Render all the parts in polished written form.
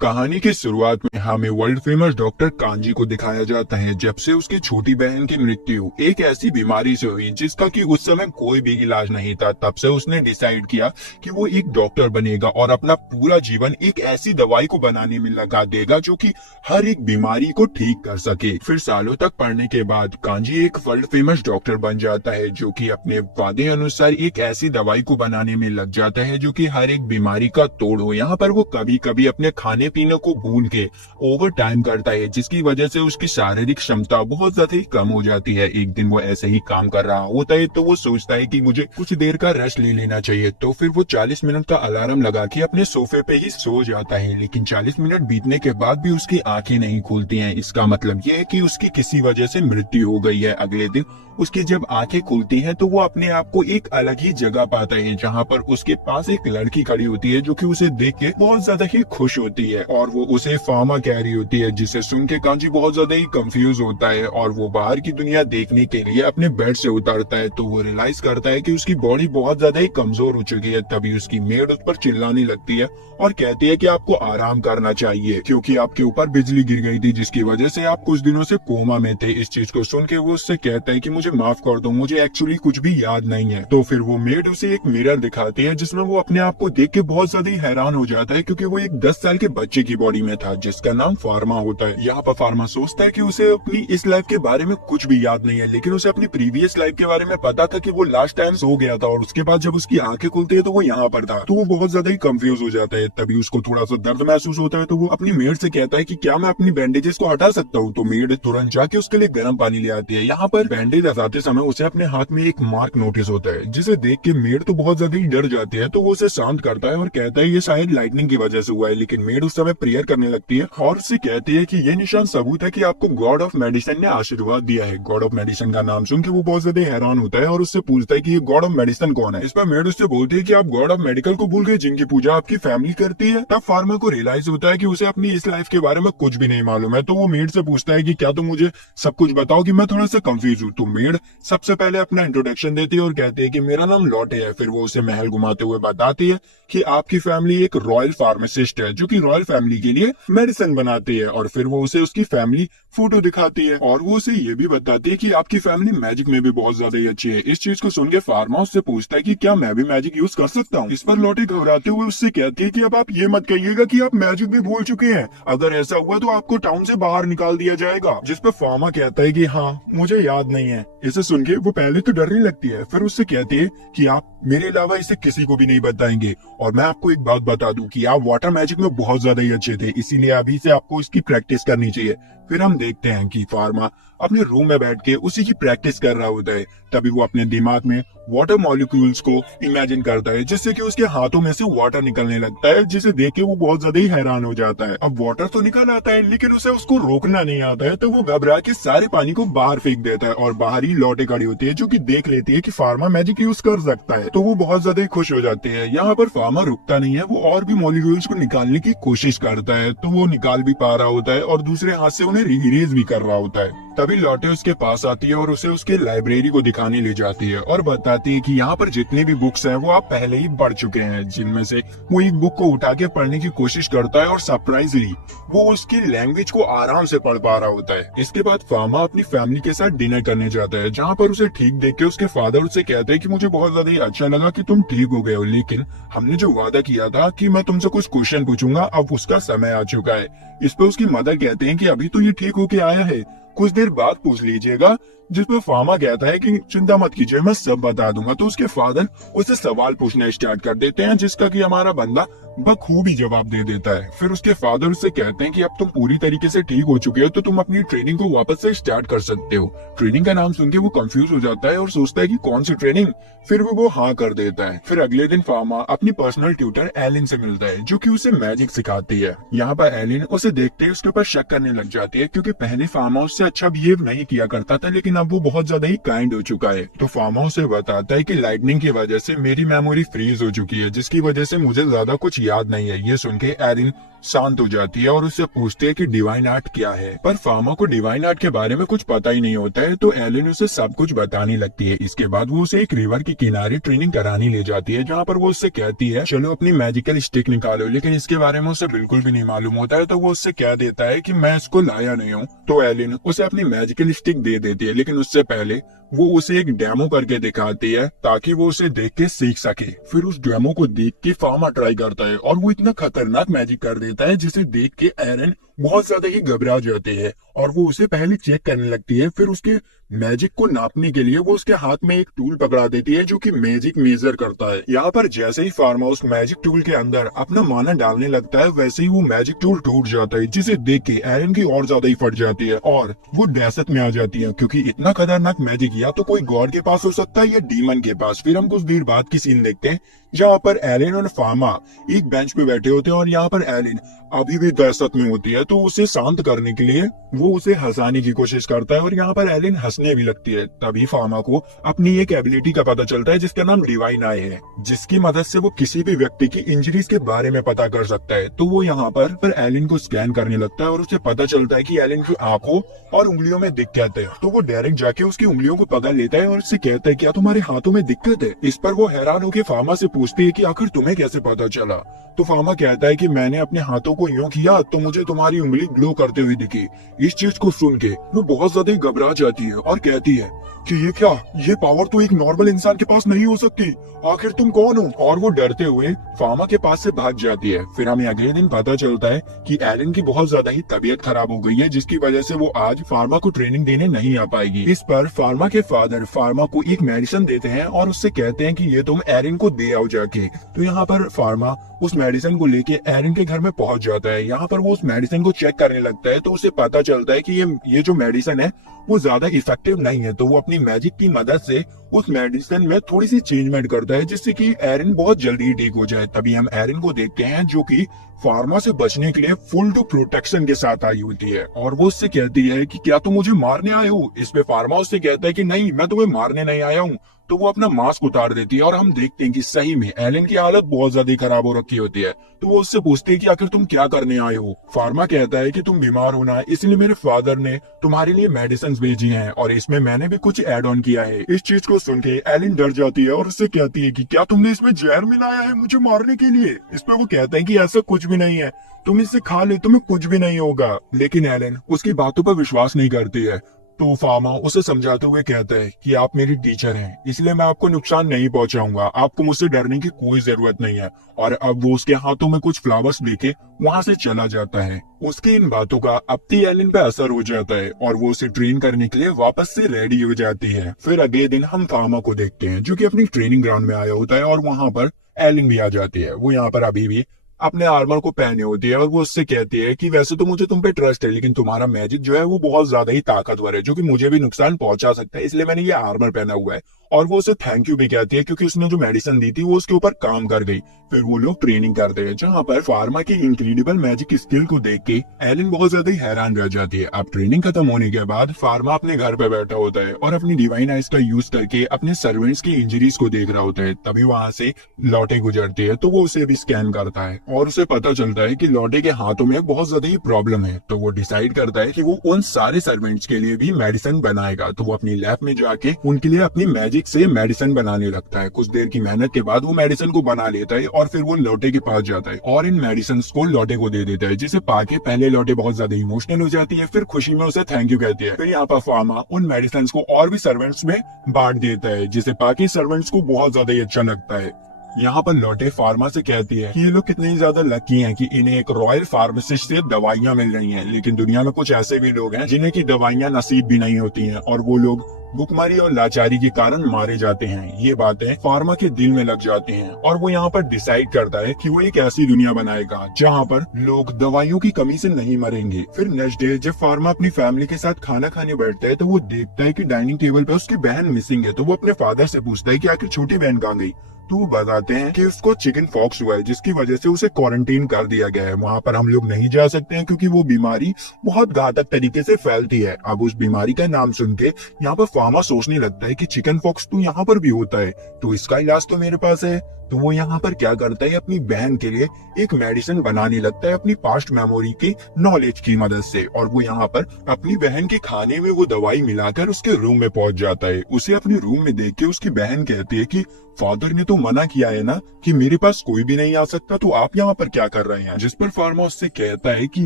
कहानी की शुरुआत में हमें वर्ल्ड फेमस डॉक्टर कांजी को दिखाया जाता है जब से उसकी छोटी बहन की मृत्यु एक ऐसी बीमारी से हुई जिसका कि उस समय कोई भी इलाज नहीं था। तब से उसने डिसाइड किया कि वो एक डॉक्टर बनेगा और अपना पूरा जीवन एक ऐसी दवाई को बनाने में लगा देगा जो कि हर एक बीमारी को ठीक कर सके। फिर सालों तक पढ़ने के बाद कांजी एक वर्ल्ड फेमस डॉक्टर बन जाता है जो कि अपने वादे अनुसार एक ऐसी दवाई को बनाने में लग जाता है जो कि हर एक बीमारी का तोड़ हो। यहाँ पर वो कभी कभी अपने खाने पीने को भूल के ओवर टाइम करता है जिसकी वजह से उसकी शारीरिक क्षमता बहुत ज्यादा ही कम हो जाती है। एक दिन वो ऐसे ही काम कर रहा होता है तो वो सोचता है कि मुझे कुछ देर का रेस्ट ले लेना चाहिए, तो फिर वो 40 मिनट का अलार्म लगा के अपने सोफे पे ही सो जाता है। लेकिन 40 मिनट बीतने के बाद भी उसकी आंखें नहीं खुलती हैं। इसका मतलब ये है कि उसकी किसी वजह से मृत्यु हो गई है। अगले दिन उसकी जब आंखें खुलती हैं तो वो अपने आप को एक अलग ही जगह पाता है जहाँ पर उसके पास एक लड़की खड़ी होती है जो कि उसे देख के बहुत ज्यादा ही खुश होती है और वो उसे फार्मा कह रही होती है, जिसे सुन के कांजी बहुत ज्यादा ही कंफ्यूज होता है और वो बाहर की दुनिया देखने के लिए अपने बेड से उतरता है। तो वो रियलाइज करता है कि उसकी बॉडी बहुत ज्यादा ही कमजोर हो चुकी है। तभी उसकी मेड उस पर चिल्लाने लगती है और कहती है कि आपको आराम करना चाहिए क्योंकि आपके ऊपर बिजली गिर गई थी जिसकी वजह से आप कुछ दिनों से कोमा में थे। इस चीज को सुन के वो उससे कहता है कि मुझे माफ कर दो, मुझे एक्चुअली कुछ भी याद नहीं है। तो फिर वो मेड उसे एक मिरर दिखाती है जिसमें वो अपने आप को देख के बहुत ज्यादा ही हैरान हो जाता है क्योंकि वो एक 10 साल के बच्चे की बॉडी में था जिसका नाम फार्मा होता है। यहाँ पर फार्मा सोचता है कि उसे अपनी इस लाइफ के बारे में कुछ भी याद नहीं है, लेकिन उसे अपनी प्रीवियस लाइफ के बारे में पता था कि वो लास्ट टाइम सो गया था और उसके बाद जब उसकी आंखें खुलती है तो वो यहाँ पर था। तो वो बहुत ज्यादा ही कंफ्यूज हो जाता है। तभी उसको थोड़ा सा दर्द महसूस होता है तो वो अपनी मेड से कहता है कि क्या मैं अपनी बैंडेजेस को हटा सकता हूँ। तो मेड तुरंत जाके उसके लिए गर्म पानी ले आती है। यहाँ पर बैंडेज हटाते समय उसे अपने हाथ में एक मार्क नोटिस होता है जिसे देख के मेड तो बहुत ज्यादा ही डर जाती है। तो वो उसे शांत करता है और कहता है ये शायद लाइटनिंग की वजह से हुआ है। लेकिन मेड उस समय प्रेयर करने लगती है और उससे कहती है कि ये निशान सबूत है कि आपको गॉड ऑफ मेडिसिन ने आशीर्वाद दिया है। गॉड ऑफ मेडिसिन का नाम सुन के वो बहुत ज्यादा हैरान होता है और उससे पूछता है कि ये गॉड ऑफ मेडिसिन कौन है। इस पर मेड उससे बोलती है कि आप गॉड ऑफ मेडिकल को भूल गए जिनकी पूजा आपकी फैमिली करती है। तब फार्मा को रियलाइज होता है कि उसे अपनी इस लाइफ के बारे में कुछ भी नहीं मालूम है। तो वो मेड से पूछता है कि क्या तुम मुझे सब कुछ बताओ कि मैं थोड़ा सा कंफ्यूज हूँ। तो मेड सबसे पहले अपना इंट्रोडक्शन देती है और कहती है कि मेरा नाम लॉटे है। फिर वो उसे महल घुमाते हुए बताती है कि आपकी फैमिली एक रॉयल फार्मासिस्ट है जो कि रॉयल फैमिली के लिए मेडिसिन बनाती है। और फिर वो उसे उसकी फैमिली फोटो दिखाती है और वो उसे ये भी बताती है कि आपकी फैमिली मैजिक में भी बहुत ज्यादा ही अच्छी है। इस चीज को सुन के फार्मा उससे पूछता है कि क्या मैं भी मैजिक यूज कर सकता हूँ। इस पर लॉटे घबराते हुए उससे कहती है कि अब आप ये मत कहिएगा कि आप मैजिक भी भूल चुके हैं, अगर ऐसा हुआ तो आपको टाउन से बाहर निकाल दिया जाएगा। जिस पर फार्मा कहता है कि हाँ मुझे याद नहीं है। इसे सुन के वो पहले तो डरने लगती है, फिर उससे कहती है कि आप मेरे अलावा इसे किसी को भी नहीं बताएंगे। और मैं आपको एक बात बता दूं कि आप वाटर मैजिक में बहुत ज्यादा ही अच्छे थे, इसीलिए अभी से आपको इसकी प्रैक्टिस करनी चाहिए। फिर हम देखते हैं कि फार्मा अपने रूम में बैठ के उसी की प्रैक्टिस कर रहा होता है। तभी वो अपने दिमाग में वाटर मॉलिक्यूल्स को इमेजिन करता है जिससे कि उसके हाथों में से वाटर निकलने लगता है, जिसे देख के वो बहुत ज्यादा ही हैरान हो जाता है। अब वाटर तो निकल आता है लेकिन उसे उसको रोकना नहीं आता है, तो वो घबरा के सारे पानी को बाहर फेंक देता है और बाहर ही लौटे खड़ी होती है जो कि देख लेती है कि फार्मा मैजिक यूज कर सकता है। तो वो बहुत ज्यादा ही खुश हो जाती है। यहाँ पर फार्मा रुकता नहीं है, वो और भी मॉलिक्यूल्स को निकालने की कोशिश करता है। तो वो निकाल भी पा रहा होता है और दूसरे हाथ से उन्हें इरेज भी कर रहा होता है। तभी लॉटे उसके पास आती है और उसे उसके लाइब्रेरी को दिखाने ले जाती है और बताती है कि यहाँ पर जितनी भी बुक्स हैं वो आप पहले ही पढ़ चुके हैं। जिनमें से वो एक बुक को उठा के पढ़ने की कोशिश करता है और सरप्राइजली वो उसकी लैंग्वेज को आराम से पढ़ पा रहा होता है। इसके बाद फार्मा अपनी फैमिली के साथ डिनर करने जाता है जहाँ पर उसे ठीक देख के उसके फादर उससे कहते हैं कि मुझे बहुत ज्यादा ही अच्छा लगा कि तुम ठीक हो गए हो, लेकिन हमने जो वादा किया था कि मैं तुमसे कुछ क्वेश्चन पूछूंगा अब उसका समय आ चुका है। इस पर उसकी मदर कहते हैं कि अभी तो ये ठीक होके आया है, कुछ देर बाद पूछ लीजिएगा। जिस पर फार्मा कहता है कि चिंता मत कीजिए मैं सब बता दूंगा। तो उसके फादर उसे सवाल पूछना स्टार्ट कर देते हैं जिसका कि हमारा बंदा बखूबी जवाब दे देता है। फिर उसके फादर उससे कहते हैं कि अब तुम पूरी तरीके से ठीक हो चुके हो तो तुम अपनी ट्रेनिंग को वापस से स्टार्ट कर सकते हो। ट्रेनिंग का नाम सुन के वो कंफ्यूज हो जाता है और सोचता है कि कौन सी ट्रेनिंग। फिर वो हाँ कर देता है। फिर अगले दिन फार्मा अपनी पर्सनल ट्यूटर एलिन से मिलता है जो कि उसे मैजिक सिखाती है। यहाँ पर एलिन उसे देखते ही उसके ऊपर शक करने लग जाती है क्योंकि पहले फार्मा उससे अच्छा बिहेव नहीं किया करता था लेकिन अब वो बहुत ज्यादा ही काइंड हो चुका है। तो फार्मा उसे बताता है कि लाइटनिंग की वजह से मेरी मेमोरी फ्रीज हो चुकी है जिसकी वजह से मुझे ज्यादा कुछ याद नहीं है। ये सुन के एरिन शांत हो जाती है और उससे पूछती है कि डिवाइन आर्ट क्या है। पर फार्मा को डिवाइन आर्ट के बारे में कुछ पता ही नहीं होता है, तो एलन उसे सब कुछ बताने लगती है। इसके बाद वो उसे एक रिवर के किनारे ट्रेनिंग कराने ले जाती है, जहाँ पर वो उससे कहती है चलो अपनी मैजिकल स्टिक निकालो, लेकिन इसके बारे में उसे बिल्कुल भी नहीं मालूम होता है। तो वो उससे कह देता है कि मैं इसको लाया नहीं हूँ। तो एलिन उसे अपनी मैजिकल स्टिक दे देती है, लेकिन उससे पहले वो उसे एक डेमो करके दिखाती है ताकि वो उसे देख के सीख सके। फिर उस डेमो को देख के फार्मा ट्राई करता है और वो इतना खतरनाक मैजिक कर देता है जिसे देख के एरन बहुत ज्यादा ही घबरा जाते हैं और वो उसे पहले चेक करने लगती है। फिर उसके मैजिक को नापने के लिए वो उसके हाथ में एक टूल पकड़ा देती है जो कि मैजिक मेजर करता है। यहाँ पर जैसे ही फार्मा उस मैजिक टूल के अंदर अपना माना डालने लगता है, वैसे ही वो मैजिक टूल टूट जाता है, जिसे देख के एरन की और ज्यादा ही फट जाती है और वो दहशत में आ जाती है, क्योंकि इतना खतरनाक मैजिक या तो कोई गॉड के पास हो सकता है या डीमन के पास। फिर हम कुछ देर बाद की सीन देखते हैं जहाँ पर एलिन और फार्मा एक बेंच पे बैठे होते हैं और यहाँ पर एलिन अभी भी दहशत में होती है, तो उसे शांत करने के लिए वो उसे हंसाने की कोशिश करता है और यहाँ पर एलिन हंसने भी लगती है। तभी फार्मा को अपनी एक एबिलिटी का पता चलता है जिसका नाम डिवाइन आई है, जिसकी मदद से वो किसी भी व्यक्ति की इंजरीज के बारे में पता कर सकता है। तो वो यहाँ पर एलिन को स्कैन करने लगता है और उसे पता चलता है कि एलिन की आंखों और उंगलियों में दिक्कत है। तो वो डायरेक्ट जाके उसकी उंगलियों को पकड़ लेता है और उससे कहता है क्या तुम्हारे हाथों में दिक्कत है। इस पर वो हैरान होकर फार्मा से पूछती है कि आखिर तुम्हें कैसे पता चला। तो फार्मा कहता है कि मैंने अपने हाथों को यूं किया तो मुझे तुम्हारी उंगली ग्लो करते हुए दिखी। इस चीज को सुन के वो बहुत ज्यादा घबरा जाती है और कहती है कि ये क्या, ये पावर तो एक नॉर्मल इंसान के पास नहीं हो सकती, आखिर तुम कौन हो। और वो डरते हुए फार्मा के पास से भाग जाती है। फिर हमें अगले दिन पता चलता है कि एलन की बहुत ज्यादा ही तबीयत खराब हो गई है, जिसकी वजह से वो आज फार्मा को ट्रेनिंग देने नहीं आ पाएगी। इस पर फार्मा के फादर फार्मा को एक मेडिसिन देते हैं और उससे कहते हैं कि ये तुम एरिन को दे आओ जाके। तो यहाँ पर फार्मा उस मेडिसिन को लेके एरिन के घर में पहुंच जाता है। यहाँ पर वो उस मेडिसिन को चेक करने लगता है तो उसे पता चलता है कि ये जो मेडिसिन है वो ज्यादा इफेक्टिव नहीं है। तो वो अपनी मैजिक की मदद से उस मेडिसिन में थोड़ी सी चेंजमेंट करता है जिससे कि एरिन बहुत जल्दी ठीक हो जाए। तभी हम एरिन को देखते हैं जो कि फार्मा से बचने के लिए फुल टू प्रोटेक्शन के साथ आई होती है और वो उससे कहती है कि क्या तुम मुझे मारने आए हो। इस पे फार्मा उससे कहता है कि नहीं, मैं तुम्हें मारने नहीं आया हूँ। तो वो अपना मास्क उतार देती है और हम देखते हैं कि सही में एलन की हालत बहुत ज्यादा खराब हो रखी होती है। तो वो उससे पूछती है कि आखिर तुम क्या करने आए हो। फार्मा कहता है कि तुम बीमार हो ना, इसलिए मेरे फादर ने तुम्हारे लिए मेडिसिन भेजी हैं और इसमें मैंने भी कुछ ऐड ऑन किया है। इस चीज को सुन के एलन डर जाती है और उससे कहती है कि क्या तुमने इसमें जहर मिलाया है मुझे मारने के लिए। इस पर वो कहता है कि ऐसा कुछ भी नहीं है, तुम इसे खा ले, तुम्हें कुछ भी नहीं होगा। लेकिन एलन उसकी बातों पर विश्वास नहीं करती है। तो फार्मा उसे समझाते हुए कहता है कि आप मेरी टीचर हैं, इसलिए मैं आपको नुकसान नहीं पहुंचाऊंगा, आपको मुझसे डरने की कोई जरूरत नहीं है। और अब वो उसके हाथों में कुछ फ्लावर्स लेके वहां से चला जाता है। उसकी इन बातों का अपनी एलन पे असर हो जाता है और वो उसे ट्रेन करने के लिए वापस से रेडी हो जाती है। फिर अगले दिन हम फार्मा को देखते हैं जो कि अपनी ट्रेनिंग ग्राउंड में आया होता है और वहां पर एलन भी आ जाती है। वो यहाँ पर अभी भी अपने आर्मर को पहने होती है और वो उससे कहती है कि वैसे तो मुझे तुम पे ट्रस्ट है, लेकिन तुम्हारा मैजिक जो है वो बहुत ज्यादा ही ताकतवर है जो कि मुझे भी नुकसान पहुंचा सकता है, इसलिए मैंने ये आर्मर पहना हुआ है। और वो उसे थैंक यू भी कहती है क्योंकि उसने जो मेडिसिन दी थी वो उसके ऊपर काम कर गई। फिर वो लोग ट्रेनिंग करते हैं जहाँ पर फार्मा की इंक्रेडिबल मैजिक स्किल को देख के एलन बहुत ज्यादा ही हैरान रह जाती है। अब ट्रेनिंग खत्म होने के बाद फार्मा अपने घर पे बैठा होता है और अपनी डिवाइन आइज का यूज करके अपने सर्वेंट्स की इंजरीज को देख रहा होता है। तभी वहां से लौटे गुजरती है तो वो उसे भी स्कैन करता है और उसे पता चलता है कि लौटे के हाथों में बहुत ज्यादा ही प्रॉब्लम है। तो वो डिसाइड करता है कि वो उन सारे सर्वेंट्स के लिए भी मेडिसिन बनाएगा। तो वो अपनी लैब में जाके उनके लिए अपनी मैजिक से मेडिसिन बनाने लगता है। कुछ देर की मेहनत के बाद वो मेडिसिन को बना लेता है और फिर वो लौटे के पास जाता है और इन मेडिसिन को लौटे को दे देता है, जिसे पाके पहले लौटे बहुत ज्यादा इमोशनल हो जाती है, फिर खुशी में उसे थैंक यू कहती है। फिर यहाँ पर फार्मा उन मेडिसिन को और भी सर्वेंट्स में बांट देता है, जिसे पाके सर्वेंट्स को बहुत ज्यादा ही अच्छा लगता है। यहाँ पर लौटे फार्मा से कहती है कि ये लोग कितने ज्यादा लकी हैं कि इन्हें एक रॉयल फार्मासिस्ट से दवाइयां मिल रही हैं, लेकिन दुनिया में कुछ ऐसे भी लोग हैं जिन्हें की दवाइयां नसीब भी नहीं होती हैं और वो लोग भुखमरी और लाचारी के कारण मारे जाते हैं। ये बातें फार्मा के दिल में लग जाती हैं और वो यहाँ पर डिसाइड करता है कि वो एक ऐसी दुनिया बनाएगा जहाँ पर लोग दवाइयों की कमी से नहीं मरेंगे। फिर नेक्स्ट डे जब फार्मा अपनी फैमिली के साथ खाना खाने बैठता है तो वो देखता है कि डाइनिंग टेबल पे उसकी बहन मिसिंग है। तो वो अपने फादर से पूछता है कि आखिर छोटी बहन कहाँ गई। तो वो बताते हैं कि उसको चिकन पॉक्स हुआ है जिसकी वजह से उसे क्वारंटीन कर दिया गया है। वहाँ पर हम लोग नहीं जा सकते हैं क्योंकि वो बीमारी बहुत घातक तरीके से फैलती है। अब उस बीमारी का नाम सुन के यहाँ पर फार्मा सोचने लगता है कि चिकन पॉक्स तो यहाँ पर भी होता है, तो इसका इलाज तो मेरे पास है। तो वो यहाँ पर क्या करता है, अपनी बहन के लिए एक मेडिसिन बनाने लगता है अपनी पास्ट मेमोरी की नॉलेज की मदद से। और वो यहाँ पर अपनी बहन के खाने में वो दवाई मिलाकर उसके रूम में पहुंच जाता है। उसे अपने रूम में देख के उसकी बहन कहती है कि फादर ने तो मना किया है ना कि मेरे पास कोई भी नहीं आ सकता, तो आप यहाँ पर क्या कर रहे हैं। जिस पर फार्मा उससे कहता है कि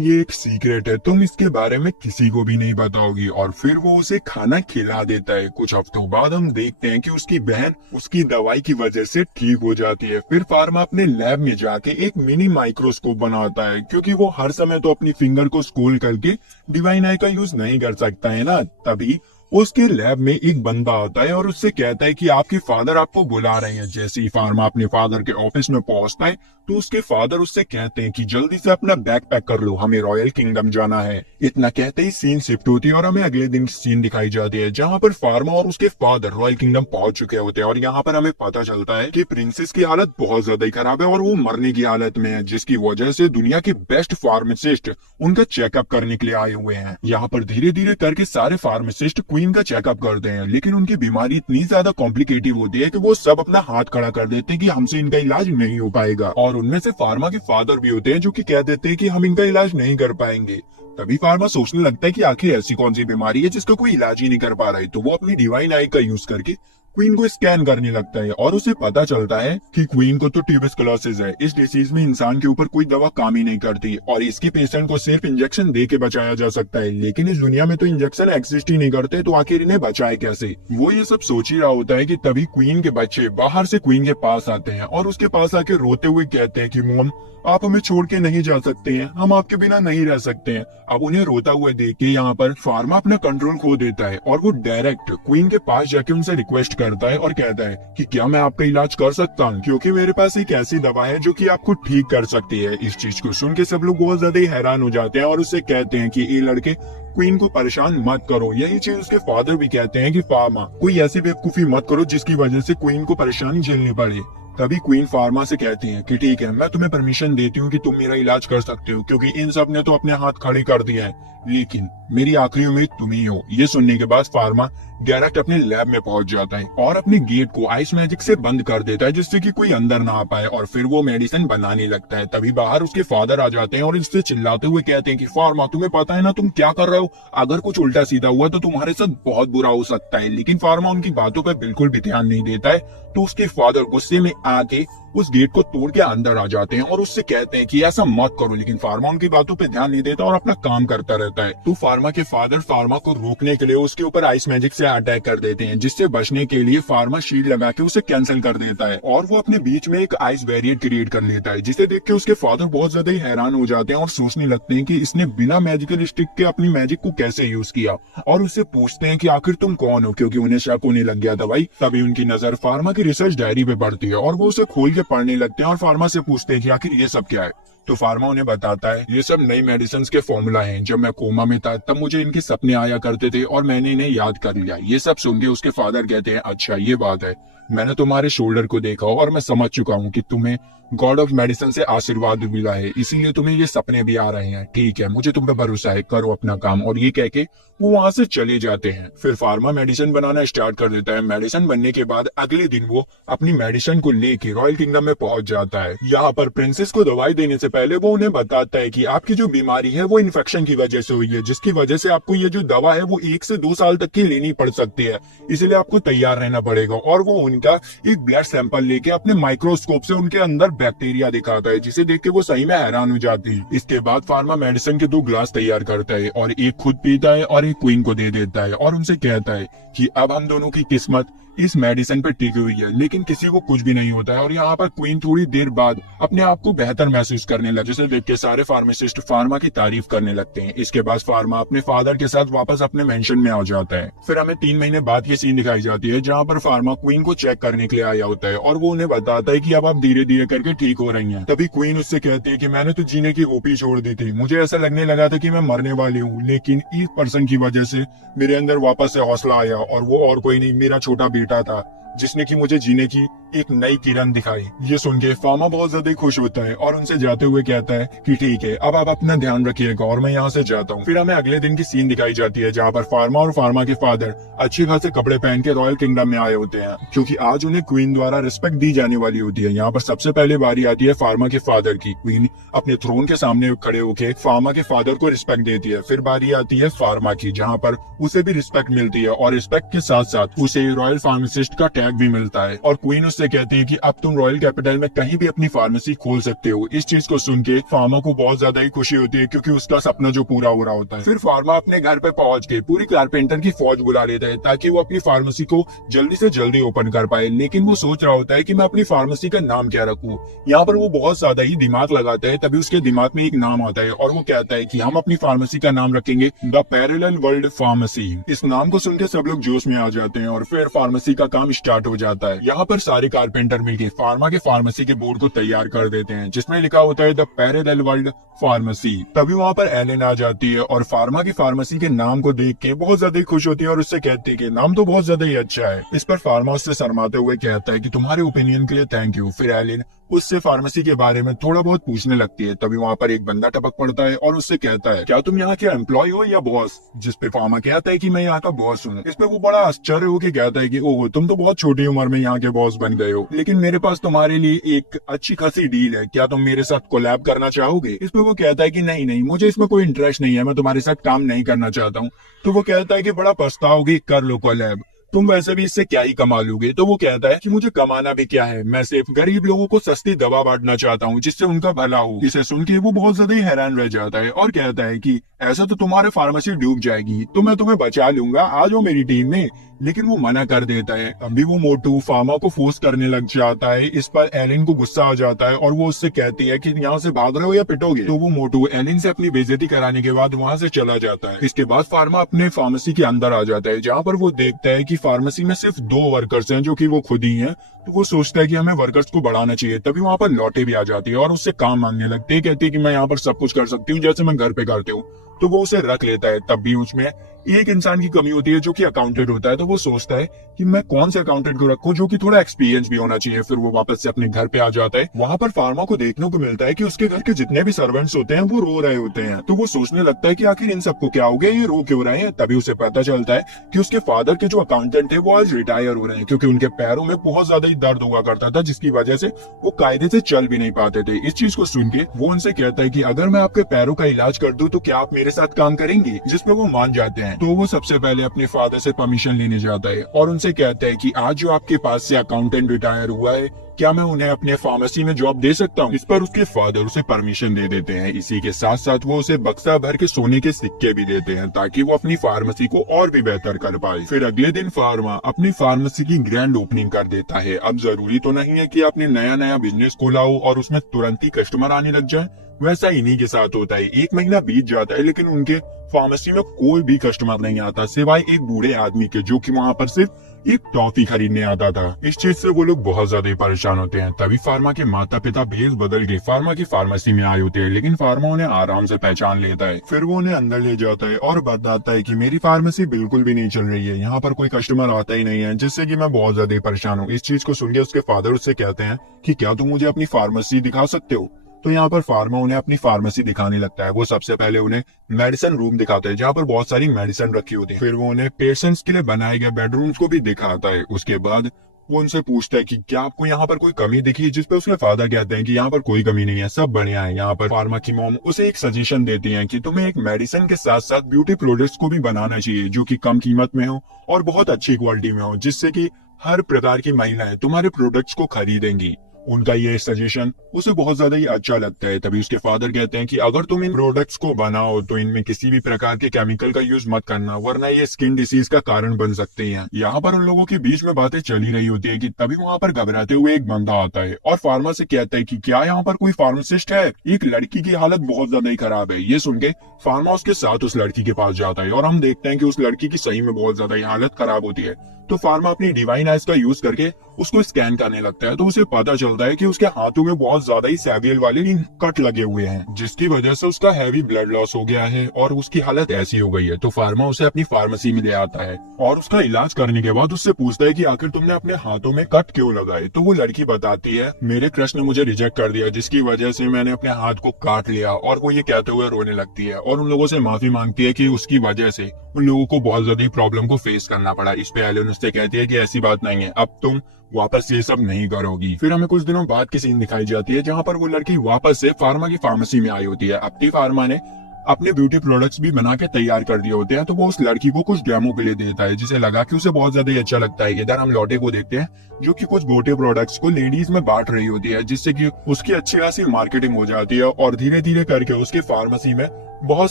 ये एक सीक्रेट है, तुम इसके बारे में किसी को भी नहीं बताओगी। और फिर वो उसे खाना खिला देता है। कुछ हफ्तों बाद हम देखते हैं कि उसकी बहन उसकी दवाई की वजह से ठीक हो जाती है। फिर फार्मा अपने लैब में जाके एक मिनी माइक्रोस्कोप बनाता है, क्योंकि वो हर समय तो अपनी फिंगर को स्क्रॉल करके डिवाइन आई का यूज नहीं कर सकता है ना। तभी उसके लैब में एक बंदा आता है और उससे कहता है कि आपके फादर आपको बुला रहे हैं। जैसे ही फार्मा अपने फादर के ऑफिस में पहुंचता है तो उसके फादर उससे कहते हैं कि जल्दी से अपना बैग पैक कर लो, हमें रॉयल किंगडम जाना है। इतना कहते ही सीन शिफ्ट होती है और हमें अगले दिन सीन दिखाई जाती है, जहां पर फार्मा और उसके फादर रॉयल किंगडम पहुंच चुके होते हैं। और यहाँ पर हमें पता चलता है कि प्रिंसेस की हालत बहुत ज्यादा ही खराब है और वो मरने की हालत में है, जिसकी वजह से दुनिया के बेस्ट फार्मासिस्ट उनका चेकअप करने के लिए आए हुए हैं। यहाँ पर धीरे धीरे करके सारे फार्मासिस्ट क्वीन का चेकअप करते हैं, लेकिन उनकी बीमारी इतनी ज्यादा कॉम्प्लिकेटेड होती है कि वो सब अपना हाथ खड़ा कर देते हैं कि हमसे इनका इलाज नहीं हो पाएगा। और उनमें से फार्मा के फादर भी होते हैं जो कि कह देते हैं कि हम इनका इलाज नहीं कर पाएंगे। तभी फार्मा सोचने लगता है कि आखिर ऐसी कौन सी बीमारी है जिसका कोई इलाज ही नहीं कर पा रहा है। तो वो अपनी डिवाइन आई का यूज करके क्वीन को स्कैन करने लगता है और उसे पता चलता है कि क्वीन को तो ट्यूबरकुलोसिस है। इस डिसीज में इंसान के ऊपर कोई दवा काम ही नहीं करती और इसके पेशेंट को सिर्फ इंजेक्शन दे के बचाया जा सकता है। लेकिन इस दुनिया में तो इंजेक्शन एग्जिस्ट ही नहीं करते, तो आखिर इन्हें बचाए कैसे। वो ये सब सोच ही रहा होता है कि तभी क्वीन के बच्चे बाहर से क्वीन के पास आते हैं और उसके पास आके रोते हुए कहते हैं कि मॉम, आप हमें छोड़ के नहीं जा सकते हैं, हम आपके बिना नहीं रह सकते हैं। अब उन्हें रोता हुआ देख के यहाँ पर फार्मा अपना कंट्रोल खो देता है और वो डायरेक्ट क्वीन के पास जाके उनसे रिक्वेस्ट करता है और कहता है कि क्या मैं आपका इलाज कर सकता हूँ, क्योंकि मेरे पास एक ऐसी दवा है जो कि आपको ठीक कर सकती है। इस चीज को सुन के सब लोग बहुत ज्यादा ही हैरान हो जाते हैं और उससे कहते हैं कि ये लड़के क्वीन को परेशान मत करो। यही चीज उसके फादर भी कहते हैं कि फार्मा, कोई ऐसी बेवकूफी मत करो जिसकी वजह से क्वीन को परेशानी झेलनी पड़े। तभी क्वीन फार्मा से कहती है कि ठीक है, मैं तुम्हें परमिशन देती हूँ कि तुम मेरा इलाज कर सकते हो, क्योंकि इन सब ने तो अपने हाथ खड़े कर दिए हैं, लेकिन मेरी आखिरी उम्मीद तुम ही हो। ये सुनने के बाद फार्मा डायरेक्ट अपने लैब में पहुंच जाता है और अपने गेट को आइस मैजिक से बंद कर देता है, जिससे कि कोई अंदर ना आ पाए। और फिर वो मेडिसिन बनाने लगता है। तभी बाहर उसके फादर आ जाते हैं और इससे चिल्लाते हुए कहते हैं कि फार्मा, तुम्हें पता है ना तुम क्या कर रहे हो, अगर कुछ उल्टा सीधा हुआ तो तुम्हारे साथ बहुत बुरा हो सकता है। लेकिन फार्मा उनकी बातों पर बिल्कुल भी ध्यान नहीं देता है। तो उसके फादर गुस्से में आके उस गेट को तोड़ के अंदर आ जाते हैं और उससे कहते हैं कि ऐसा मत करो। लेकिन फार्मा उनकी बातों पे ध्यान नहीं देता और अपना काम करता रहता है। तो फार्मा के फादर फार्मा को रोकने के लिए उसके ऊपर आइस मैजिक से अटैक कर देते हैं, जिससे बचने के लिए फार्मा शील्ड लगा के उसे कैंसिल कर देता है और वो अपने बीच में एक आइस बैरियर क्रिएट कर लेता है, जिसे देख के उसके फादर बहुत ज्यादा ही हैरान हो जाते हैं और सोचने लगते हैं कि इसने बिना मैजिकल स्टिक के अपनी मैजिक को कैसे यूज किया। और उससे पूछते हैं कि आखिर तुम कौन हो, क्योंकि उन्हें शक होने लग गया था भाई। तभी उनकी नजर फार्मा की रिसर्च डायरी पे पड़ती है और वो उसे खोल के पढ़ने लगते हैं और फार्मा से पूछते हैं कि आखिर ये सब क्या है। तो फार्मा उन्हें बताता है, ये सब नई मेडिसिन के फॉर्मूला हैं। जब मैं कोमा में था तब मुझे इनके सपने आया करते थे और मैंने इन्हें याद कर लिया। ये सब सुन के उसके फादर कहते हैं, अच्छा ये बात है, मैंने तुम्हारे शोल्डर को देखा और मैं समझ चुका हूँ कि तुम्हें गॉड ऑफ मेडिसिन से आशीर्वाद मिला है, इसीलिए तुम्हें ये सपने भी आ रहे हैं। ठीक है, मुझे तुम पे भरोसा है, करो अपना काम। और ये कह के वो वहां से चले जाते हैं। फिर फार्मा मेडिसिन बनाना स्टार्ट कर देता है। मेडिसिन बनने के बाद अगले दिन वो अपनी मेडिसिन को लेके रॉयल किंगडम में पहुंच जाता है। यहाँ पर प्रिंसेस को दवाई देने से पहले वो उन्हें बताता है कि आपकी जो बीमारी है वो इन्फेक्शन की वजह से हुई है, जिसकी वजह से आपको ये जो दवा है वो 1 से 2 साल तक की लेनी पड़ सकती है, इसलिए आपको तैयार रहना पड़ेगा। और वो उनका एक ब्लड सैंपल लेके अपने माइक्रोस्कोप से उनके अंदर बैक्टीरिया दिखाता है, जिसे देख के वो सही में हैरान हो जाती है। इसके बाद फार्मा मेडिसिन के 2 ग्लास तैयार करता है और एक खुद पीता है और एक क्वीन को दे देता है और उनसे कहता है कि अब हम दोनों की किस्मत इस मेडिसिन पर टिकी हुई है। लेकिन किसी को कुछ भी नहीं होता है और यहाँ पर क्वीन थोड़ी देर बाद अपने आप को बेहतर महसूस करने लगे, जिसे देख के सारे फार्मासिस्ट फार्मा की तारीफ करने लगते हैं। इसके बाद फार्मा अपने फादर के साथ वापस अपने मेंशन में आ जाता है। फिर हमें 3 महीने बाद ये सीन दिखाई जाती है, जहाँ पर फार्मा क्वीन को चेक करने के लिए आया होता है और वो उन्हें बताता है कि अब आप धीरे धीरे करके ठीक हो रही हैं। तभी क्वीन उससे कहती है कि मैंने तो जीने की होप ही छोड़ दी थी, मुझे ऐसा लगने लगा था कि मैं मरने वाली हूँ, लेकिन एक पर्सन की वजह से मेरे अंदर वापस से हौसला आया और वो और कोई नहीं, मेरा छोटा बेटा था, जिसने कि मुझे जीने की एक नई किरण दिखाई। ये सुन के फार्मा बहुत ज्यादा खुश होता है और उनसे जाते हुए कहता है कि ठीक है, अब आप अपना ध्यान रखिएगा और मैं यहाँ से जाता हूँ। फिर हमें अगले दिन की सीन दिखाई जाती है जहाँ पर फार्मा और फार्मा के फादर अच्छे खासे कपड़े पहन के रॉयल किंगडम में आए होते हैं, क्योंकि आज उन्हें क्वीन द्वारा रिस्पेक्ट दी जाने वाली होती है। यहाँ पर सबसे पहले बारी आती है फार्मा के फादर की। क्वीन अपने थ्रोन के सामने खड़े होकर फार्मा के फादर को रिस्पेक्ट देती है। फिर बारी आती है फार्मा की, जहाँ पर उसे भी रिस्पेक्ट मिलती है और रिस्पेक्ट के साथ साथ उसे रॉयल फार्मासिस्ट का टैग भी मिलता है। और क्वीन उससे कहती है कि अब तुम रॉयल कैपिटल में कहीं भी अपनी फार्मेसी खोल सकते हो। इस चीज को सुन के फार्मा को बहुत ज्यादा ही खुशी होती है, क्योंकि उसका सपना जो पूरा हो रहा होता है। फिर फार्मा अपने घर पे पहुंच के पूरी कारपेंटर की फौज बुला लेता है ताकि वो अपनी फार्मेसी को जल्दी से जल्दी ओपन कर पाए। लेकिन वो सोच रहा होता है कि मैं अपनी फार्मेसी का नाम क्या रखूं। यहाँ पर वो बहुत ज्यादा ही दिमाग लगाता है, तभी उसके दिमाग में एक नाम आता है और वो कहता है कि हम अपनी फार्मेसी का नाम रखेंगे द पैरेलल वर्ल्ड फार्मेसी। इस नाम को सुनकर सब लोग जोश में आ जाते हैं और फिर फार्मेसी का काम स्टार्ट हो जाता है। यहाँ पर सारे कारपेंटर मिलकर फार्मा के फार्मेसी के बोर्ड को तैयार कर देते हैं, जिसमें लिखा होता है द पैरेलल वर्ल्ड फार्मेसी। तभी वहाँ पर एलेन आ जाती है और फार्मा की फार्मेसी के नाम को देख के बहुत ज्यादा खुश होती है और उससे कहती है कि नाम तो बहुत ज्यादा ही अच्छा है। इस पर फार्मा उससे शर्माते हुए कहता है कि तुम्हारे ओपिनियन के लिए थैंक यू। फिर एलेन उससे फार्मेसी के बारे में थोड़ा बहुत पूछने लगती है। तभी वहाँ पर एक बंदा टपक पड़ता है और उससे कहता है, क्या तुम यहाँ के एम्प्लॉय हो या बॉस? जिस पे फार्मा कहता है कि मैं यहाँ का बॉस हूँ। इस पे वो बड़ा आश्चर्य होकर कहता है कि ओह, तुम तो बहुत छोटी उम्र में यहाँ के बॉस बन गए हो, लेकिन मेरे पास तुम्हारे लिए एक अच्छी खासी डील है, क्या तुम मेरे साथ कोलैब करना चाहोगे? इस पे वो कहता है कि नहीं नहीं, मुझे इसमें कोई इंटरेस्ट नहीं है, मैं तुम्हारे साथ काम नहीं करना चाहता हूँ। तो वो कहता है कि बड़ा पछताओगे, कर लो कोलैब, तुम वैसे भी इससे क्या ही कमा लोगे। तो वो कहता है कि मुझे कमाना भी क्या है, मैं सिर्फ गरीब लोगों को सस्ती दवा बांटना चाहता हूँ जिससे उनका भला हो। इसे सुन के वो बहुत ज्यादा ही हैरान रह जाता है और कहता है कि ऐसा तो तुम्हारे फार्मेसी डूब जाएगी, तो मैं तुम्हें बचा लूंगा, आ जाओ मेरी टीम में। लेकिन वो मना कर देता है। अभी वो मोटू फार्मा को फोर्स करने लग जाता है। इस पर एलिन को गुस्सा आ जाता है और वो उससे कहती है कि यहाँ से भाग रहे हो या पिटोगे। तो वो मोटू एलिन से अपनी बेइज्जती कराने के बाद वहाँ से चला जाता है। इसके बाद फार्मा अपने फार्मेसी के अंदर आ जाता है, जहाँ पर वो देखता है कि फार्मेसी में सिर्फ 2 वर्कर्स हैं, जो कि वो खुद ही हैं। तो वो सोचता है कि हमें वर्कर्स को बढ़ाना चाहिए। तभी वहाँ पर लौटे भी आ जाती है और उससे काम मांगने लगते हैं। कहती है कि मैं यहाँ पर सब कुछ कर सकती हूँ जैसे मैं घर पे करती हूँ। तो वो उसे रख लेता है। तब भी उसमें एक इंसान की कमी होती है जो कि अकाउंटेंट होता है। तो वो सोचता है कि मैं कौन से अकाउंटेंट को रखूं जो कि थोड़ा एक्सपीरियंस भी होना चाहिए। फिर वो वापस से अपने घर पे आ जाता है। वहां पर फार्मा को देखने को मिलता है कि उसके घर के जितने भी सर्वेंट्स होते हैं वो रो रहे होते हैं। तो वो सोचने लगता है कि आखिर इन सबको क्या हो गया, ये रो क्यों रहे हैं। तभी उसे पता चलता है कि उसके फादर के जो अकाउंटेंट थे वो आज रिटायर हो रहे हैं, क्योंकि उनके पैरों में बहुत ज्यादा ही दर्द हुआ करता था, जिसकी वजह से वो कायदे से चल भी नहीं पाते थे। इस चीज को सुन के वो उनसे कहता है कि अगर मैं आपके पैरों का इलाज कर दूं तो क्या आप मेरे साथ काम करेंगी? जिसमें वो मान जाते हैं। तो वो सबसे पहले अपने फादर से परमिशन लेने जाता है और उनसे कहता है कि आज जो आपके पास से अकाउंटेंट रिटायर हुआ है, क्या मैं उन्हें अपने फार्मेसी में जॉब दे सकता हूँ? इस पर उसके फादर उसे परमिशन दे देते हैं। इसी के साथ साथ वो उसे बक्सा भर के सोने के सिक्के भी देते हैं ताकि वो अपनी फार्मेसी को और भी बेहतर कर पाए। फिर अगले दिन फार्मा अपनी फार्मेसी की ग्रैंड ओपनिंग कर देता है। अब जरूरी तो नहीं है कि आपने नया बिजनेस खोला हो और उसमें तुरंत ही कस्टमर आने लग जाए। वैसा इन्हीं के साथ होता है। 1 महीना बीत जाता है लेकिन उनके फार्मेसी में कोई भी कस्टमर नहीं आता, सिवाय एक बूढ़े आदमी के, जो कि वहाँ पर सिर्फ एक टॉफी खरीदने आता था। इस चीज से वो लोग बहुत ज्यादा परेशान होते हैं। तभी फार्मा के माता पिता भेस बदल के फार्मा की फार्मेसी में आए होते हैं, लेकिन फार्मा उन्हें आराम से पहचान लेता है। फिर वो उन्हें अंदर ले जाता है और बताता है कि मेरी फार्मेसी बिल्कुल भी नहीं चल रही है, यहाँ पर कोई कस्टमर आता ही नहीं है, जिससे कि मैं बहुत ज्यादा परेशान हूँ। इस चीज को सुन के उसके फादर उससे कहते हैं कि क्या तुम मुझे अपनी फार्मेसी दिखा सकते हो? तो यहाँ पर फार्मा उन्हें अपनी फार्मेसी दिखाने लगता है। वो सबसे पहले उन्हें मेडिसिन रूम दिखाता है, जहाँ पर बहुत सारी मेडिसिन रखी होती है। फिर वो उन्हें पेशेंट्स के लिए बनाए गए बेडरूम्स को भी दिखाता है। उसके बाद वो उनसे पूछता है कि क्या आपको यहाँ पर कोई कमी दिखी, जिस पे उसके फादर कहते हैं कि यहाँ पर कोई कमी नहीं है, सब बढ़िया है। यहाँ पर फार्मा की मॉम उसे एक सजेशन देती है कि तुम्हें एक मेडिसिन के साथ साथ ब्यूटी प्रोडक्ट्स को भी बनाना चाहिए, जो कि कम कीमत में हो और बहुत अच्छी क्वालिटी में हो, जिससे कि हर प्रकार की महिलाएं तुम्हारे प्रोडक्ट्स को खरीदेंगी। उनका ये सजेशन उसे बहुत ज्यादा ही अच्छा लगता है। तभी उसके फादर कहते हैं कि अगर तुम इन प्रोडक्ट्स को बनाओ तो इनमें किसी भी प्रकार के केमिकल का यूज मत करना, वरना ये स्किन डिसीज का कारण बन सकते हैं। यहाँ पर उन लोगों के बीच में बातें चली रही होती है कि तभी वहाँ पर घबराते हुए एक बंदा आता है और फार्मा से कहता है कि क्या यहाँ पर कोई फार्मासिस्ट है? एक लड़की की हालत बहुत ज्यादा ही खराब है। ये सुन के फार्मा उसके साथ उस लड़की के पास जाता है और हम देखते हैं कि उस लड़की की सही में बहुत ज्यादा ही हालत खराब होती है। तो फार्मा अपनी डिवाइन आइज का यूज करके उसको स्कैन करने लगता है तो उसे पता चलता है कि उसके हाथों में बहुत ज्यादा ही सेवियर वाले कट लगे हुए हैं, जिसकी वजह से उसका हैवी ब्लड लॉस हो गया है और उसकी हालत ऐसी हो गई है। तो फार्मा उसे अपनी फार्मेसी में ले आता है और उसका इलाज करने के बाद उससे पूछता है कि आखिर तुमने अपने हाथों में कट क्यों लगाए। तो वो लड़की बताती है, मेरे क्रश ने मुझे रिजेक्ट कर दिया जिसकी वजह से मैंने अपने हाथ को काट लिया। और वो ये कहते हुए रोने लगती है और उन लोगों से माफी मांगती है कि उसकी वजह से उन लोगों को बहुत ज्यादा प्रॉब्लम को फेस करना पड़ा। इस पे एलन उससे कहती है कि ऐसी बात नहीं है, अब तुम वापस ये सब नहीं करोगी। फिर हमें कुछ दिनों बाद की सीन दिखाई जाती है जहाँ पर वो लड़की वापस से फार्मा की फार्मेसी में आई होती है। अपनी फार्मा ने अपने ब्यूटी प्रोडक्ट्स भी बना के तैयार कर दिए होते हैं, तो वो उस लड़की को कुछ डेमो के लिए देता है जिसे लगा कि उसे बहुत ज्यादा ही अच्छा लगता है। इधर हम लॉटे को देखते हैं जो कि कुछ ब्यूटी प्रोडक्ट्स को लेडीज में बांट रही होती है, जिससे कि उसकी अच्छी खासी मार्केटिंग हो जाती है और धीरे धीरे करके उसके फार्मेसी में बहुत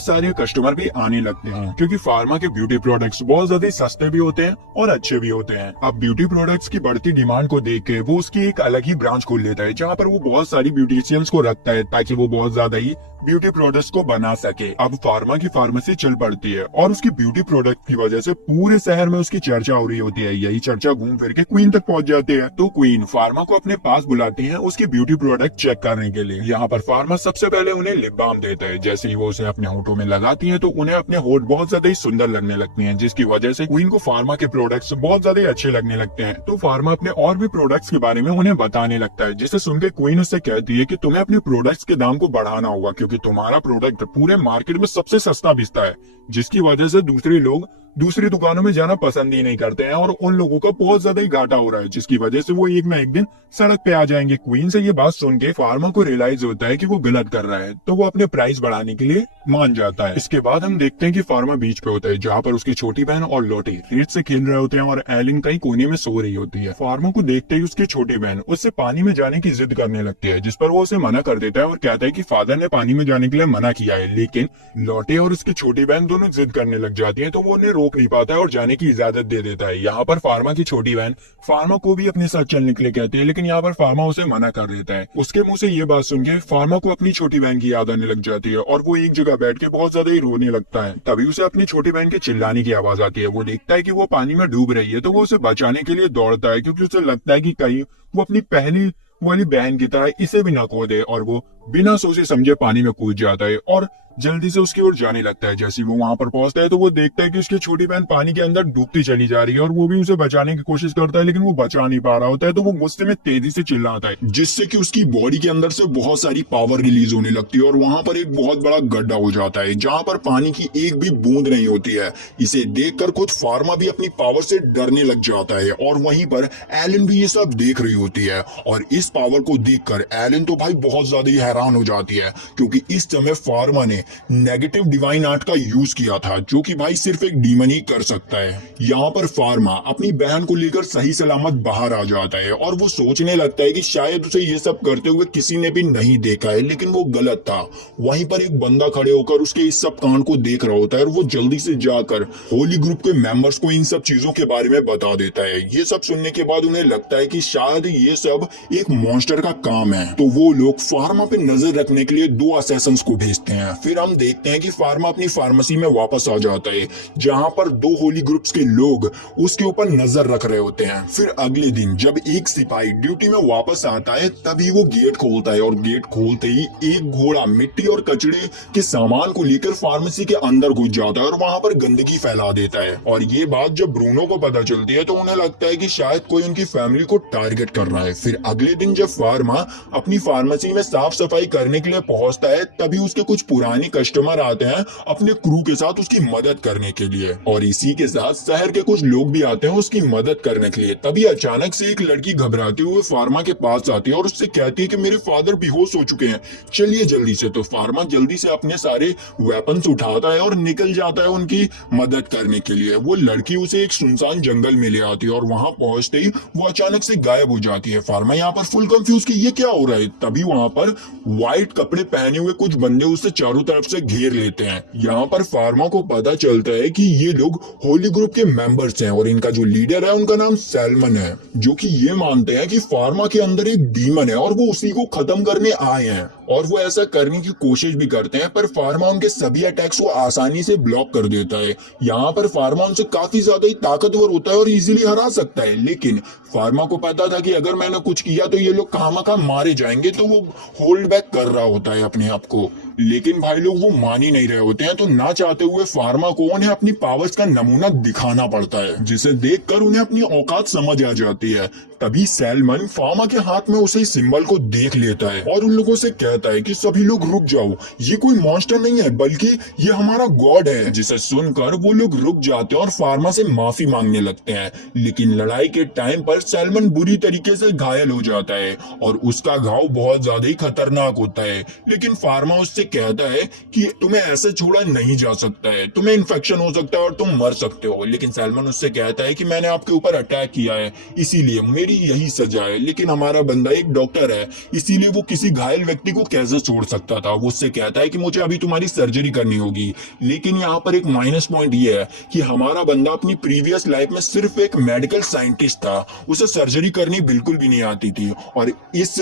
सारे कस्टमर भी आने लगते हैं, क्योंकि फार्मा के ब्यूटी प्रोडक्ट्स बहुत ज्यादा सस्ते भी होते हैं और अच्छे भी होते हैं। अब ब्यूटी प्रोडक्ट्स की बढ़ती डिमांड को देख के वो उसकी एक अलग ही ब्रांच खोल लेता है जहाँ पर वो बहुत सारी ब्यूटिशियंस को रखता है ताकि वो बहुत ज्यादा ही ब्यूटी प्रोडक्ट्स को बना सके। अब फार्मा की फार्मेसी चल पड़ती है और उसकी ब्यूटी प्रोडक्ट की वजह से पूरे शहर में उसकी चर्चा हो रही होती है। यही चर्चा घूम फिर के क्वीन तक पहुंच जाती है। तो क्वीन फार्मा को अपने पास बुलाती है उसकी ब्यूटी प्रोडक्ट चेक करने के लिए। यहाँ पर फार्मा सबसे पहले उन्हें लिप बाम देता है। जैसे ही वो उसे अपने होठों में लगाती है तो उन्हें अपने होठ बहुत ज्यादा ही सुंदर लगने लगती हैं, जिसकी वजह से क्वीन को फार्मा के प्रोडक्ट्स बहुत ज्यादा ही अच्छे लगने लगते हैं। तो फार्मा अपने और भी प्रोडक्ट्स के बारे में उन्हें बताने लगता है, जिसे सुनकर क्वीन उससे कहती है कि तुम्हें अपने प्रोडक्ट्स के दाम को बढ़ाना होगा क्योंकि तुम्हारा प्रोडक्ट पूरे मार्केट में सबसे सस्ता बिकता है, जिसकी वजह से दूसरे लोग दूसरी दुकानों में जाना पसंद ही नहीं करते हैं और उन लोगों का बहुत ज्यादा ही घाटा हो रहा है, जिसकी वजह से वो एक ना एक दिन सड़क पे आ जाएंगे। क्वीन से ये बात सुन के फार्मा को रियलाइज होता है कि वो गलत कर रहा है, तो वो अपने प्राइस बढ़ाने के लिए मान जाता है। इसके बाद हम देखते हैं कि फार्मा बीच पे होता है जहाँ पर उसकी छोटी बहन और लोटी रेत से खेल रहे होते हैं और एलिन कहीं कोने में सो रही होती है। फार्मा को देखते ही उसकी छोटी बहन उससे पानी में जाने की जिद करने लगती है, जिस पर वो उसे मना कर देता है और कहता है कि फादर ने पानी में जाने के लिए मना किया है। लेकिन लोटे और उसकी छोटी बहन दोनों जिद करने लग जाती है, तो वो उन्हें रोक नहीं पाता है और जाने की इजाजत दे देता है। यहाँ पर फार्मा की छोटी बहन फार्मा को भी अपने साथ चलने के लिए कहती है, लेकिन यहाँ पर फार्मा उसे मना कर देता है। उसके मुंह से ये बात सुन के फार्मा को अपनी छोटी बहन की याद आने लग जाती है और वो एक जगह बैठ के बहुत ज्यादा ही रोने लगता है। तभी उसे अपनी छोटी बहन के चिल्लाने की आवाज आती है। वो देखता है कि वो पानी में डूब रही है, तो वो उसे बचाने के लिए दौड़ता है, क्योंकि उसे लगता है कि कहीं वो अपनी पहली वाली बहन की तरह इसे भी न खो दे। और वो बिना सोचे समझे पानी में कूद जाता है और जल्दी से उसकी ओर जाने लगता है। जैसे वो वहां पर पहुंचता है तो वो देखता है कि उसकी छोटी बहन पानी के अंदर डूबती चली जा रही है और वो भी उसे बचाने की कोशिश करता है, लेकिन वो बचा नहीं पा रहा होता है। तो वो गुस्से में तेजी से चिल्लाता है, जिससे कि उसकी बॉडी के अंदर से बहुत सारी पावर रिलीज होने लगती है और वहां पर एक बहुत बड़ा गड्ढा हो जाता है जहां पर पानी की एक भी बूंद नहीं होती है। इसे देखकर खुद फार्मा भी अपनी पावर से डरने लग जाता है और वहीं पर एलिन भी ये सब देख रही होती है। और इस पावर को देखकर एलिन तो भाई बहुत ज्यादा ही हैरान हो जाती है, क्योंकि इस समय फार्मा ने नेगेटिव डिवाइन आर्ट का यूज किया था, जो कि भाई सिर्फ एक डीमन ही कर सकता है। यहाँ पर फार्मा अपनी बहन को लेकर सही सलामत बाहर आ जाता है और वो सोचने लगता है कि शायद उसे ये सब करते हुए किसी ने भी नहीं देखा है, लेकिन वो गलत था। वहीं पर एक बंदा खड़े होकर उसके इस सब कांड को देख रहा होता है और वो जल्दी से जाकर होली ग्रुप के मेंबर्स को इन सब चीजों के बारे में बता देता है। ये सब सुनने के बाद उन्हें लगता है कि शायद ये सब एक मॉन्स्टर का काम है, तो वो लोग फार्मा पे नजर रखने के लिए 2 असैसिन्स को भेजते हैं। फिर हम देखते हैं कि फार्मा अपनी फार्मेसी में वापस आ जाता है जहां पर 2 होली ग्रुप्स के लोग उसके ऊपर नजर रख रहे होते हैं। फिर अगले दिन जब एक सिपाही ड्यूटी में वापस आता है तभी वो गेट खोलता है और गेट खोलते ही एक घोड़ा मिट्टी और कचड़े के सामान को लेकर फार्मेसी के अंदर घुस जाता है और वहां पर गंदगी फैला देता है। और ये बात जब ब्रूनो को पता चलती है तो उन्हें लगता है कि शायद कोई उनकी फैमिली को टारगेट कर रहा है। फिर अगले दिन जब फार्मा अपनी फार्मेसी में साफ सफाई करने के लिए पहुंचता है तभी उसके कुछ पुराने कस्टमर आते हैं अपने क्रू के साथ उसकी मदद करने के लिए, और इसी के साथ शहर के कुछ लोग भी आते हैं उसकी मदद करने के लिए। तभी अचानक से एक लड़की घबराते हुए फार्मा के पास आती है और उससे कहती है कि मेरे फादर बेहोश हो चुके हैं, चलिए जल्दी से। तो फार्मा जल्दी से अपने सारे वेपन्स उठाता है और निकल जाता है उनकी मदद करने के लिए। वो लड़की उसे एक सुनसान जंगल में ले आती है और वहां पहुंचते ही वो अचानक से गायब हो जाती है। फार्मा यहाँ पर फुल कंफ्यूज कि ये क्या हो रहा है। तभी वहां पर व्हाइट कपड़े पहने हुए कुछ बंदे उससे चारों तरफ से घेर लेते हैं। यहाँ पर फार्मा को पता चलता है कि ये लोग होली ग्रुप के मेंबर्स हैं और इनका जो लीडर है उनका नाम सैलमन है, जो कि ये मानते हैं कि फार्मा के अंदर एक डीमन है और वो उसी को खत्म करने आए हैं, और वो ऐसा करने की कोशिश भी करते हैं, पर फार्मा उनके सभी अटैक्स को आसानी से ब्लॉक कर देता है। यहाँ पर फार्मा उनसे काफी ज्यादा ही ताकतवर होता है और इजीली हरा सकता है, लेकिन फार्मा को पता था कि अगर मैंने कुछ किया तो ये लोग खामखा मारे जाएंगे, तो वो होल्ड बैक कर रहा होता है अपने आप को। लेकिन भाई लोग वो मान ही नहीं रहे होते हैं, तो ना चाहते हुए फार्मा को उन्हें अपनी पावर्स का नमूना दिखाना पड़ता है, जिसे देखकर उन्हें अपनी औकात समझ आ जाती है। तभी सैलमन फार्मा के हाथ में उसे सिंबल को देख लेता है और उन लोगों से कहता है कि सभी लोग रुक जाओ, ये कोई मॉन्स्टर नहीं है बल्कि ये हमारा गॉड है। जिसे सुनकर वो लोग रुक जाते हैं और फार्मा से माफी मांगने लगते हैं। लेकिन लड़ाई के टाइम पर सैलमन बुरी तरीके से घायल हो जाता है और उसका घाव बहुत ज्यादा ही खतरनाक होता है। लेकिन फार्मा उससे कहता है कि तुम्हें ऐसे छोड़ा नहीं जा सकता है, तुम्हें इन्फेक्शन हो सकता है और तुम मर सकते हो। लेकिन सैलमन उससे कहता है कि मैंने आपके ऊपर अटैक किया है, इसीलिए मेरी यही सजा है। लेकिन हमारा बंदा एक डॉक्टर है, इसीलिए वो किसी घायल व्यक्ति को कैसे छोड़ सकता था। वो उससे कहता है कि मुझे अभी तुम्हारी सर्जरी करनी होगी। लेकिन यहाँ पर एक माइनस पॉइंट ये है कि हमारा बंदा अपनी प्रीवियस लाइफ में सिर्फ एक मेडिकल साइंटिस्ट था, उसे सर्जरी करनी बिल्कुल भी नहीं आती थी, और इस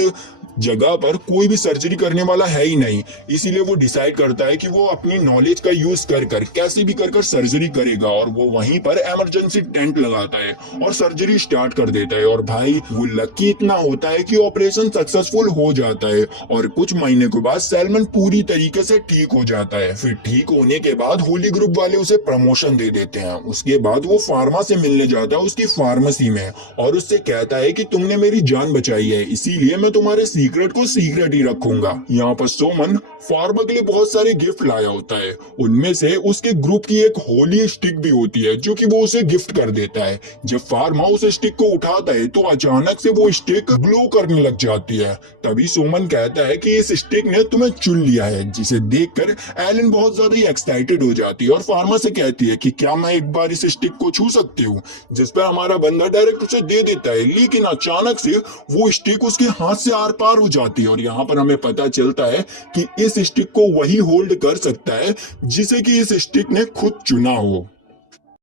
जगह पर कोई भी सर्जरी करने वाला है ही नहीं। इसीलिए वो डिसाइड करता है कि वो अपनी नॉलेज का यूज कर कैसे भी कर सर्जरी करेगा, और वो वहीं पर इमरजेंसी टेंट लगाता है और सर्जरी स्टार्ट कर देता है। और भाई वो लकी इतना होता है कि ऑपरेशन सक्सेसफुल हो जाता है और कुछ महीने के बाद सैलमन पूरी तरीके से ठीक हो जाता है। फिर ठीक होने के बाद होली ग्रुप वाले उसे प्रमोशन दे देते हैं। उसके बाद वो फार्मा से मिलने जाता है उसकी फार्मेसी में और उससे कहता है कि तुमने मेरी जान बचाई है, इसीलिए मैं तुम्हारे सीक्रेट को सीक्रेट ही रखूंगा। यहाँ पर सोमन फार्मा के लिए बहुत सारे गिफ्ट लाया होता है, उनमें से उसके ग्रुप की एक होली स्टिक भी होती है जो कि वो उसे गिफ्ट कर देता है। जब फार्मा उस स्टिक को उठाता है तो अचानक से वो स्टिक ग्लो करने लग जाती है। तभी सोमन कहता है कि इस स्टिक ने तुम्हें चुन लिया है, जिसे देखकर एलन बहुत ज्यादा ही एक्साइटेड हो जाती है और फार्मा से कहती है कि क्या मैं एक बार इस स्टिक को छू सकती हूँ, जिस पर हमारा बंदा डायरेक्ट उसे दे देता है। लेकिन अचानक से वो स्टिक उसके हाथ से आर पार हो जाती है और यहाँ पर हमें पता चलता है कि इस स्टिक को वही होल्ड कर सकता है जिसे कि इस स्टिक ने खुद चुना हो।